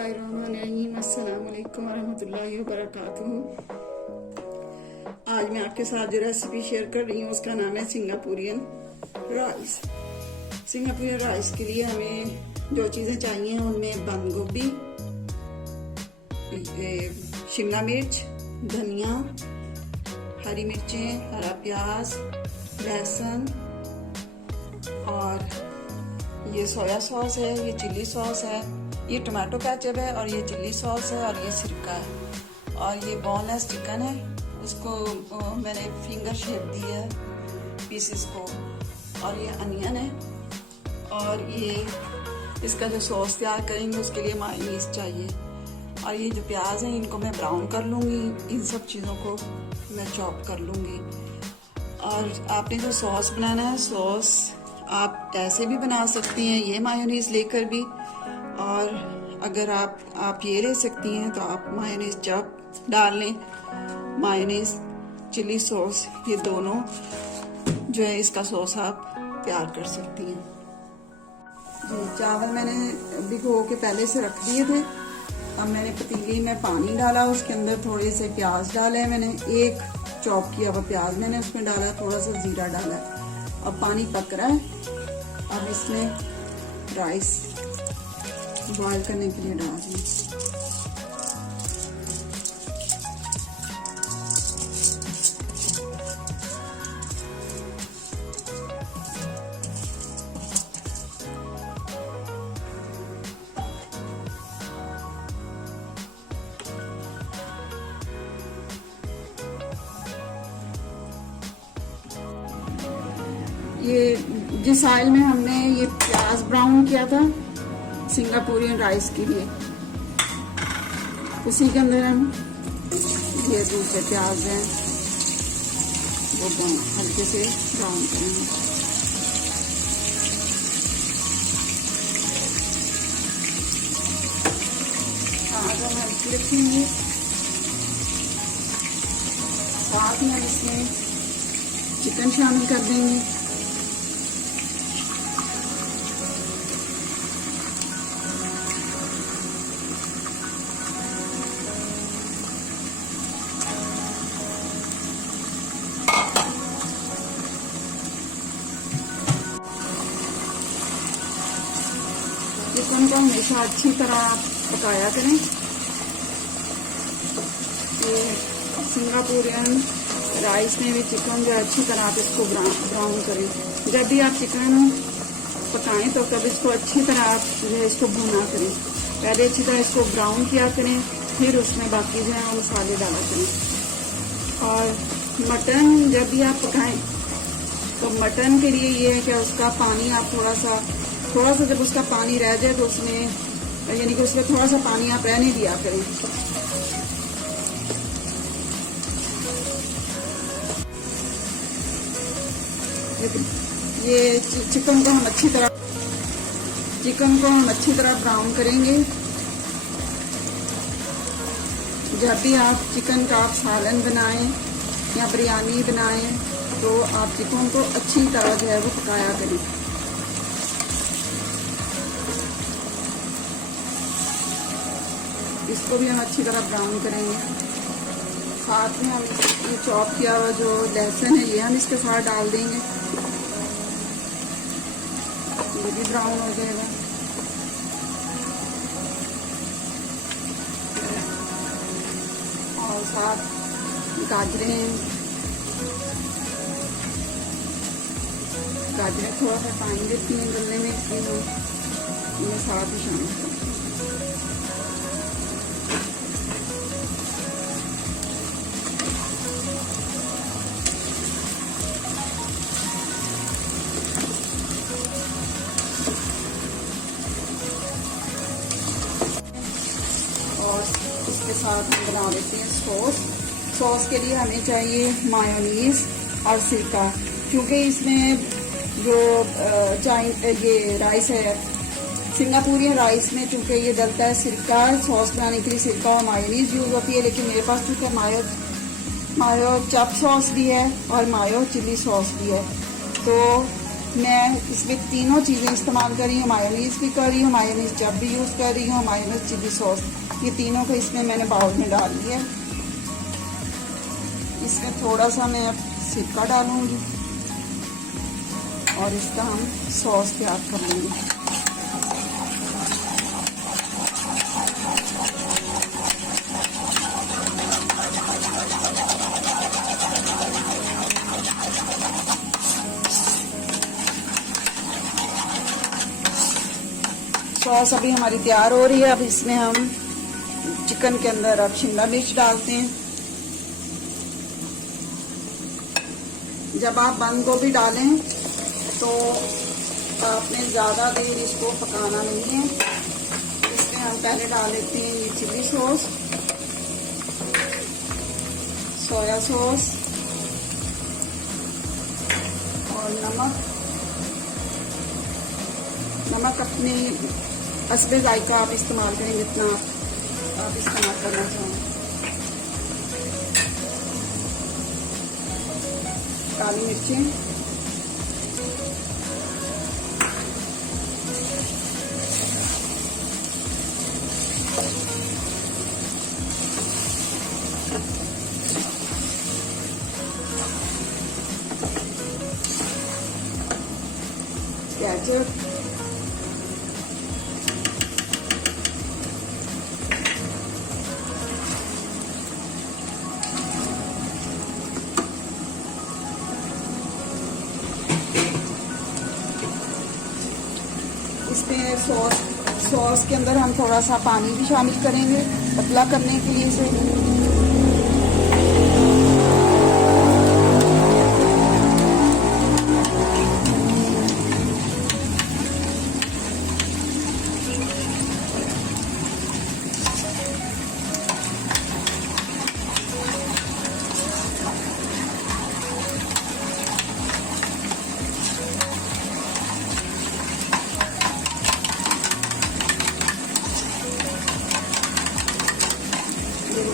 बिस्मिल्लाहिर्रहमानिर्रहीम अस्सलाम वालेकुम रहमतुल्लाहि व बरकातुहू। आज मैं आपके साथ जो रेसिपी शेयर कर रही हूँ उसका नाम है सिंगापुरियन राइस। सिंगापुरियन राइस के लिए हमें जो चीज़ें चाहिए उनमें बंद गोभी, शिमला मिर्च, धनिया, हरी मिर्चें, हरा प्याज, लहसुन और ये सोया सॉस है, ये चिल्ली सॉस है, ये टमाटो केचप है और ये चिल्ली सॉस है और ये सिरका है और ये बोनलेस चिकन है। उसको मैंने फिंगर शेप दी है पीसेस को और ये अनियन है और ये इसका जो सॉस तैयार करेंगे उसके लिए मायोनीज चाहिए और ये जो प्याज हैं इनको मैं ब्राउन कर लूँगी। इन सब चीज़ों को मैं चॉप कर लूँगी। और आपने जो सॉस बनाना है, सॉस आप ऐसे भी बना सकती हैं, ये मायोनीज लेकर भी, और अगर आप ये ले सकती हैं तो आप मायोनीज चॉप डाल लें। मायोनीज, चिली सॉस, ये दोनों जो है इसका सॉस आप तैयार कर सकती हैं। जी, चावल मैंने भिगो के पहले से रख दिए थे। अब मैंने पतीली में पानी डाला, उसके अंदर थोड़े से प्याज डाले मैंने, एक चॉप किया हुआ प्याज मैंने उसमें डाला, थोड़ा सा जीरा डाला। अब पानी पक रहा है, अब इसमें राइस बॉईल करने के लिए डाल दी। ये जिस ऑयल में हमने ये प्याज ब्राउन किया था सिंगापुरियन राइस के लिए, उसी के अंदर हम ये दूसरे प्याज हैं वो हल्के से ब्राउन करेंगे। आज हम हल्की रखेंगे, साथ में इसमें चिकन शामिल कर देंगे। चिकन को हमेशा अच्छी तरह पकाया करें। ये सिंगापुरियन राइस में भी चिकन जो अच्छी तरह आप इसको ब्राउन करें। जब भी आप चिकन पकाएं तो कब इसको अच्छी तरह आप जो है इसको भुना करें। पहले अच्छी तरह इसको ब्राउन किया करें, फिर उसमें बाकी जो है वो मसाले डाला करें। और मटन जब भी आप पकाएं तो मटन के लिए ये है कि उसका पानी आप थोड़ा सा जब उसका पानी रह जाए तो उसमें यानी कि उसमें थोड़ा सा पानी आप रहने दिया करें। ये चिकन को हम अच्छी तरह ब्राउन करेंगे। जब भी आप चिकन का आप सालन बनाएं या बिरयानी बनाएं तो आप चिकन को अच्छी तरह जो है वो पकाया करें। इसको भी हम अच्छी तरह ब्राउन करेंगे। साथ में हम ये चॉप किया हुआ जो लहसुन है ये हम इसके साथ डाल देंगे, ये भी ब्राउन हो जाएगा। और साथ गाजरें थोड़ा सा टाइम देती हैं गलने में, इसलिए हम इन्हें साथ ही शामिल करें। और इसके साथ हम बना देते हैं सॉस के लिए हमें चाहिए मायोनीज और सिरका, क्योंकि इसमें जो ये राइस है सिंगापुरियन राइस में, चूँकि ये डलता है सिरका, सॉस बनाने के लिए सिरका और मायोनीज यूज़ होती है। लेकिन मेरे पास चूँकि मायो चप सॉस भी है और मायो चिली सॉस भी है, तो मैं इसमें तीनों चीज़ें इस्तेमाल कर रही हूँ। मायोनीज़ भी कर रही हूँ, मायोनीज़ जब भी यूज़ कर रही हूँ, मायोनीज़ चिली सॉस, ये तीनों को इसमें मैंने बाउल में डाल लिया। इसमें थोड़ा सा मैं अब सिरका डालूँगी और इसका हम सॉस तैयार कर लेंगे। सॉस अभी हमारी तैयार हो रही है। अब इसमें हम चिकन के अंदर अब शिमला मिर्च डालते हैं। जब आप बंद गोभी डालें तो आपने ज़्यादा देर इसको पकाना नहीं है। इसमें हम पहले डाल लेते हैं ये चिली सॉस, सोया सॉस और नमक। नमक अपने हस्बे जायका आप इस्तेमाल करें, जितना आप इस्तेमाल करना चाहें। काली मिर्चें, केचप, इसमें सॉस के अंदर हम थोड़ा सा पानी भी शामिल करेंगे पतला करने के लिए इसे।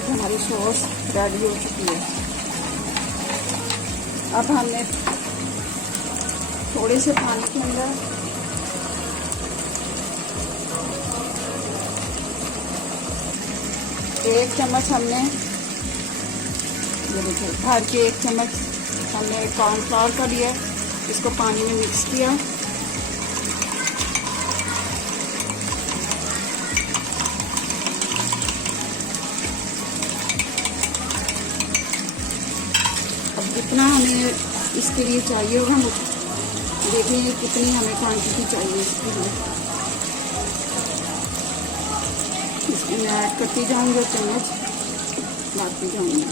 हमारी सॉस रेडी हो चुकी है। अब हमने थोड़े से पानी के अंदर एक चम्मच हमने, ये देखिए भर के 1 चम्मच हमने कॉर्नफ्लावर का लिया, इसको पानी में मिक्स किया। जितना हमें इसके लिए चाहिए होगा, हम देखेंगे कितनी हमें क्वांटिटी चाहिए इसके लिए। इसमें मैं ऐड करती जाऊँगी, चम्मच डालती जाऊँगी।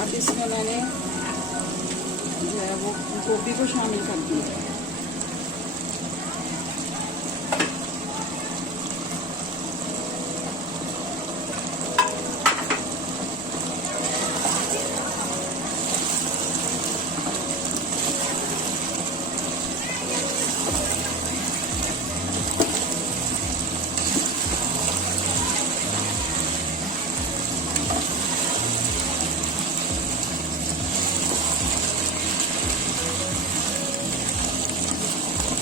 अब इसमें मैंने जो है वो गोभी को शामिल कर दिया।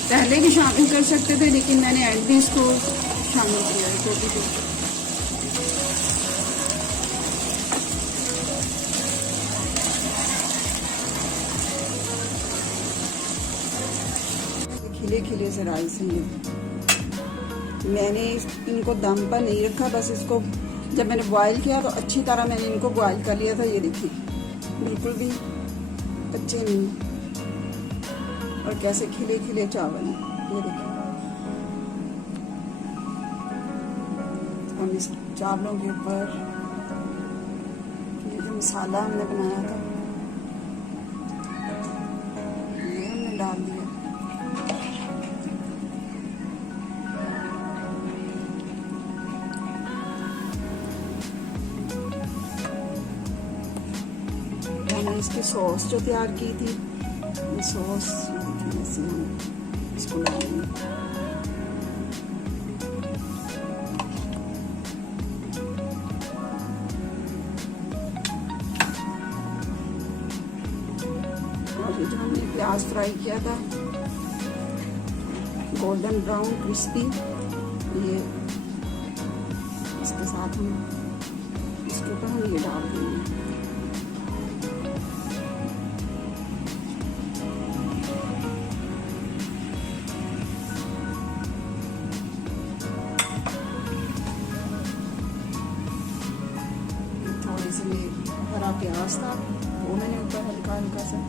पहले भी शामिल कर सकते थे, लेकिन मैंने एंड भी इसको शामिल किया है गोभी को। खिले खिले से राइस हैं। मैंने इनको दम पर नहीं रखा, बस इसको जब मैंने बॉईल किया तो अच्छी तरह मैंने इनको बॉईल कर लिया था। ये देखिए बिल्कुल भी कच्चे नहीं, और कैसे खिले खिले चावल हैं। ये देखिए हम इस चावलों के ऊपर ये जो मसाला हमने बनाया था ये हमने डाल दिया। मैंने इसकी सॉस जो तैयार की थी, ये सॉस इसको डालेंगे। प्याज फ्राई किया था, गोल्डन ब्राउन क्रिस्पी। ये इसके साथ हम इसके ऊपर हम ये डाल देंगे। थोड़ी सी हरा प्याज था, वो मैंने ऊपर हल्का हल्का सा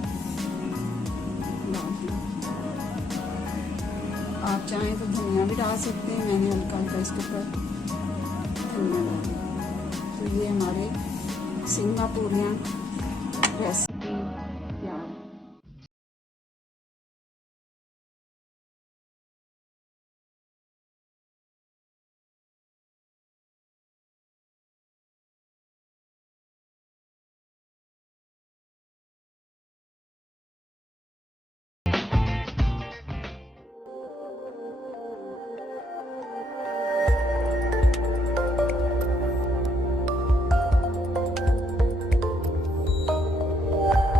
डाल दिया। आप चाहें तो धनिया भी डाल सकते हैं, मैंने हल्का हल्का इसके ऊपर धनिया डाल दिया। तो ये हमारे सिंगापुरियन रेसिपी